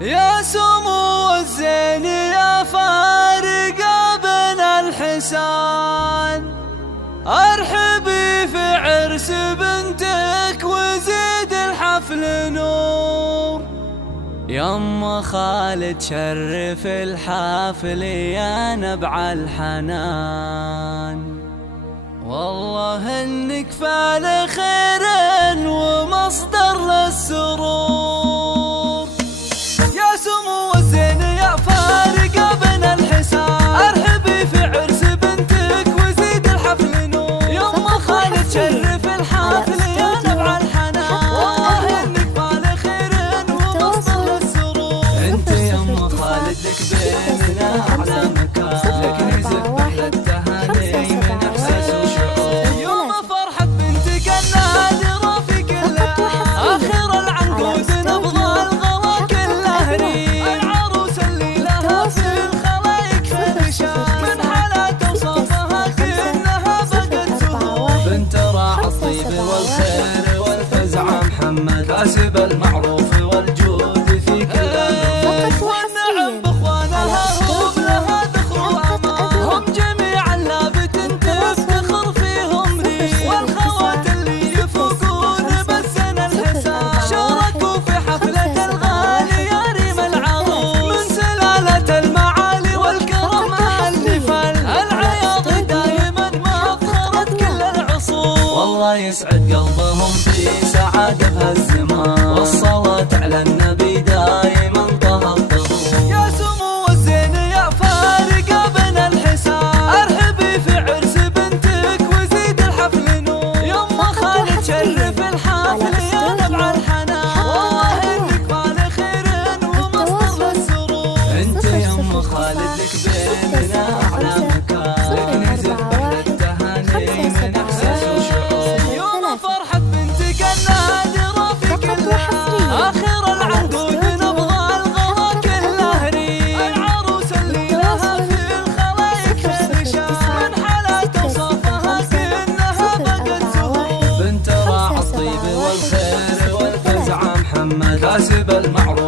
يا سمو الزين يا فارق بين الحسان، ارحبي في عرس بنتك وزيد الحفل نور. يما خالد شرف الحافل يا نبع الحنان، والله انك فعل خير ومصدر للسرور. يا سمو الزين يا فارق بين الحسان، ارحبي في عرس بنتك وزيد الحفل نور. يما خالد شرف الحافل يا نبع الحنان، والله انك فعل خير ومصدر للسرور. انت يما خالد لك بيننا اعلى مكان، لك نزف بحر التهاني من احساس وشعور. يوم فرحة بنتك النادرة في كل اخر العنقود نبض الغلا كله ريح. العروس اللي لها في الخلايق فرشان، من حالات وصفها كأنها بقت زهور. بنت راعى الطيب والخير والفزع محمد، كاسب المعروف والجود في كل النفوس. والنعم باخوانها هم لها ذخر وامان، هم جميعا لابت تفتخر فيهم ريح. والخوات اللي يفوقون بالسنة الحسان، شاركوا في حفلة الغالي يا ريم العروس. من سلالة المعالي والكرم محل فل، العياض دائما ما أفخرت كل العصور. والله يسعد قلبهم في سعادة بهالزمان، والصلاة على النبي دائما طه الظهور. يا سمو الزين يا فارق بين الحسان، ارحبي في عرس بنتك وزيد الحفل نور. يما خالد شرف الحافل يا نبع الحنان، والله انك فعل خير ومصدر للسرور. انت يما خالد لك بيننا اعلى مكان، لك نزف بحر التهاني من احساس وشعور. يوم فرحة بنتك النادرة في كل اخر العنقود نبض الغلا كله ريح. العروس اللي لها في الخلايق فرشان، من حالات وصفها كأنها بقت زهور. بنت راعى الطيب والخير والفزع محمد، كاسب المعروف